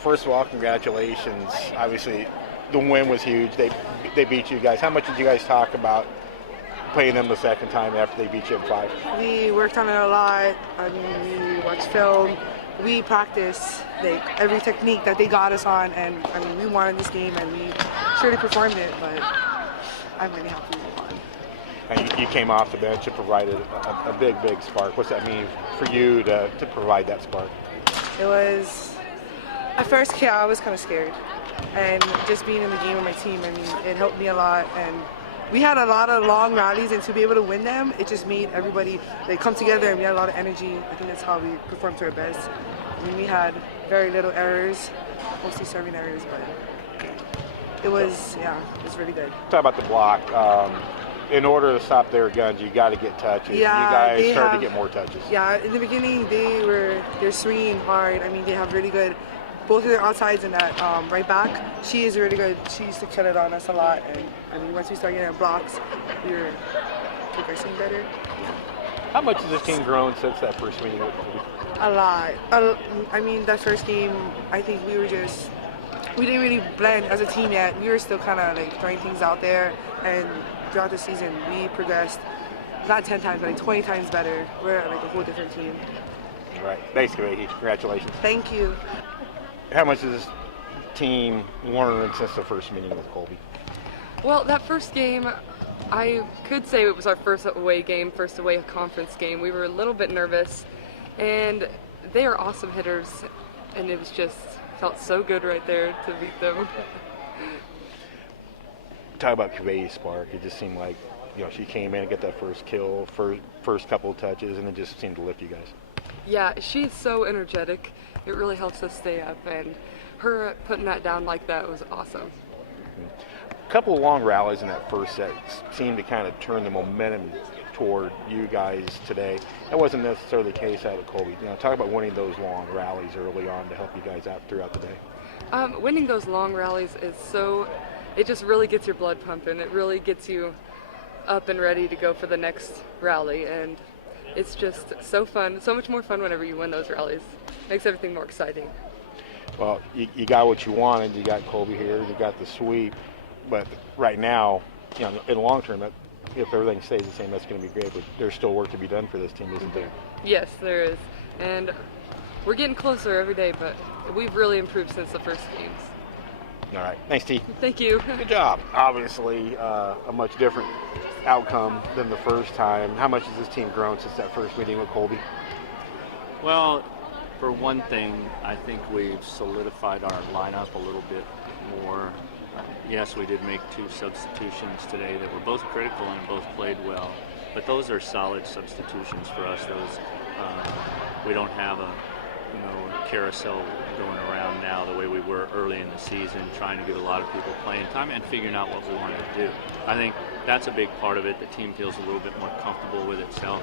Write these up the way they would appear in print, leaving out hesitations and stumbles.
First of all, congratulations. Obviously, the win was huge. They beat you guys. How much did you guys talk about playing them the second time after they beat you in 5? We worked on it a lot. I mean, we watched film. We practiced every technique that they got us on, and I mean, we won this game, and we surely performed it. But I'm really happy we won. And you came off the bench and provided a big spark. What's that mean for you to provide that spark? It was, at first, I was kind of scared. And just being in the game with my team, I mean, it helped me a lot. And we had a lot of long rallies, and to be able to win them, it just made everybody come together, and we had a lot of energy. I think that's how we performed to our best. I mean, we had very little errors, mostly serving errors, but it was really good. Talk about the block. In order to stop their guns, you got to get touches. Yeah, you guys started to get more touches. Yeah, in the beginning, they're swinging hard. I mean, they have really good, both of their outsides and that right back. She is really good. She used to kill it on us a lot. And I mean, once we started getting our blocks, we were progressing better. How much has this team grown since that first meeting with Colby? A lot. I mean, that first game, I think we didn't really blend as a team yet. We were still kind of throwing things out there, and throughout the season, we progressed not 10 times, but 20 times better. We're a whole different team. All right. Thanks, Colby. Congratulations. Thank you. How much has this team learned since the first meeting with Colby? Well, that first game, I could say it was our first away conference game. We were a little bit nervous, and they are awesome hitters, and it was just felt so good right there to beat them. Talk about Colby's spark. It just seemed like, she came in and got that first kill, first couple of touches, and it just seemed to lift you guys. Yeah, she's so energetic. It really helps us stay up, and her putting that down like that was awesome. A couple of long rallies in that first set seemed to kind of turn the momentum toward you guys today. That wasn't necessarily the case out of Colby. Talk about winning those long rallies early on to help you guys out throughout the day. Winning those long rallies is it just really gets your blood pumping. It really gets you up and ready to go for the next rally, and it's just so fun, so much more fun whenever you win those rallies. Makes everything more exciting. Well, you got what you wanted. You got Colby here, you got the sweep, but right now, in the long term, if everything stays the same, that's going to be great, but there's still work to be done for this team, isn't there? Yes, there is, and we're getting closer every day, but we've really improved since the first games. All right. Thanks, T. Thank you. Good job. Obviously, a much different outcome than the first time. How much has this team grown since that first meeting with Colby? Well, for one thing, I think we've solidified our lineup a little bit more. Yes, we did make 2 substitutions today that were both critical and both played well, but those are solid substitutions for us. We don't have a carousel going around now the way we were early in the season, trying to give a lot of people playing time and figuring out what we wanted to do. I think that's a big part of it. The team feels a little bit more comfortable with itself.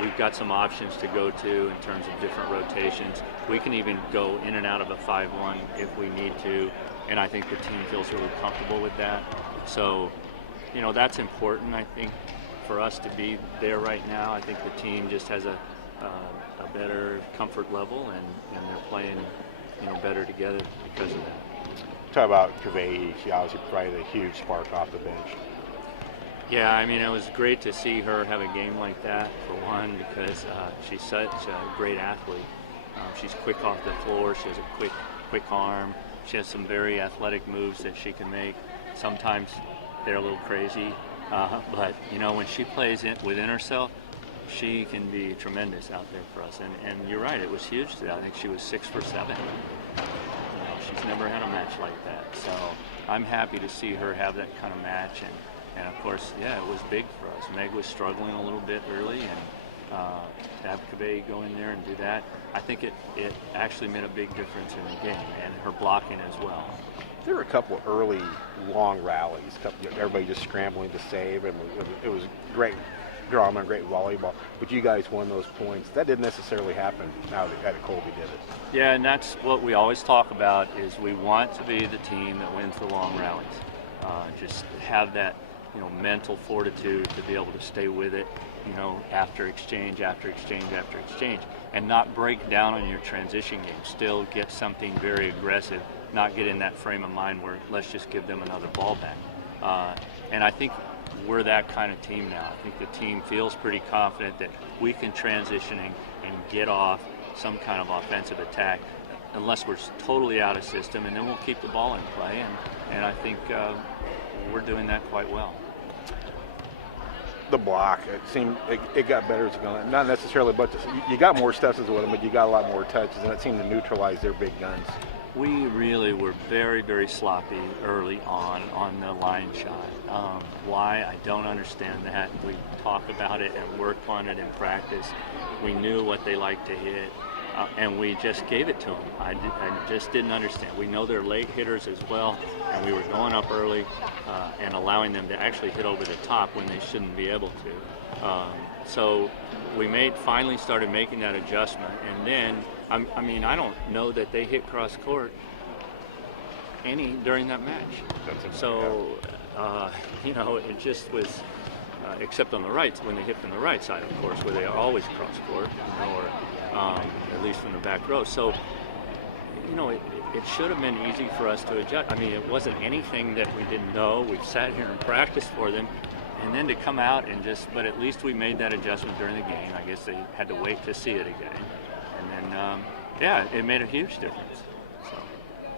We've got some options to go to in terms of different rotations. We can even go in and out of a 5-1 if we need to, and I think the team feels really comfortable with that. So, that's important, I think, for us to be there right now. I think the team just has a better comfort level, and they're playing better together because of that. Talk about Colby. She obviously provided a huge spark off the bench. Yeah, I mean, it was great to see her have a game like that, for one, because she's such a great athlete. She's quick off the floor. She has a quick arm. She has some very athletic moves that she can make. Sometimes they're a little crazy, but when she plays within herself, she can be tremendous out there for us. And you're right, it was huge today. I think she was 6 for 7. She's never had a match like that. So I'm happy to see her have that kind of match. And of course, it was big for us. Meg was struggling a little bit early, and to have Colby go in there and do that, I think it actually made a big difference in the game, and her blocking as well. There were a couple of early long rallies, everybody just scrambling to save, and it was great drama and great volleyball, but you guys won those points. That didn't necessarily happen now that Colby did it. Yeah, and that's what we always talk about, is we want to be the team that wins the long rallies. Just have that mental fortitude to be able to stay with it after exchange after exchange after exchange, and not break down on your transition game. Still get something very aggressive, not get in that frame of mind where let's just give them another ball back. And I think we're that kind of team now. I think the team feels pretty confident that we can transition and get off some kind of offensive attack unless we're totally out of system, and then we'll keep the ball in play, and I think we're doing that quite well. The block, it seemed it got better as it went. Not necessarily, but you got more steps with them, but you got a lot more touches, and it seemed to neutralize their big guns. We really were very, very sloppy early on the line shot. Why? I don't understand that. We talked about it and worked on it in practice. We knew what they like to hit, and we just gave it to them. I just didn't understand. We know they're late hitters as well, and we were going up early and allowing them to actually hit over the top when they shouldn't be able to. So we finally started making that adjustment, and then I don't know that they hit cross court any during that match. So it just was, except on the right, when they hit from the right side, of course, where they are always cross court, or at least from the back row. So it should have been easy for us to adjust. It wasn't anything that we didn't know. We sat here and practiced for them. And then to come out but at least we made that adjustment during the game. I guess they had to wait to see it again. And then, it made a huge difference.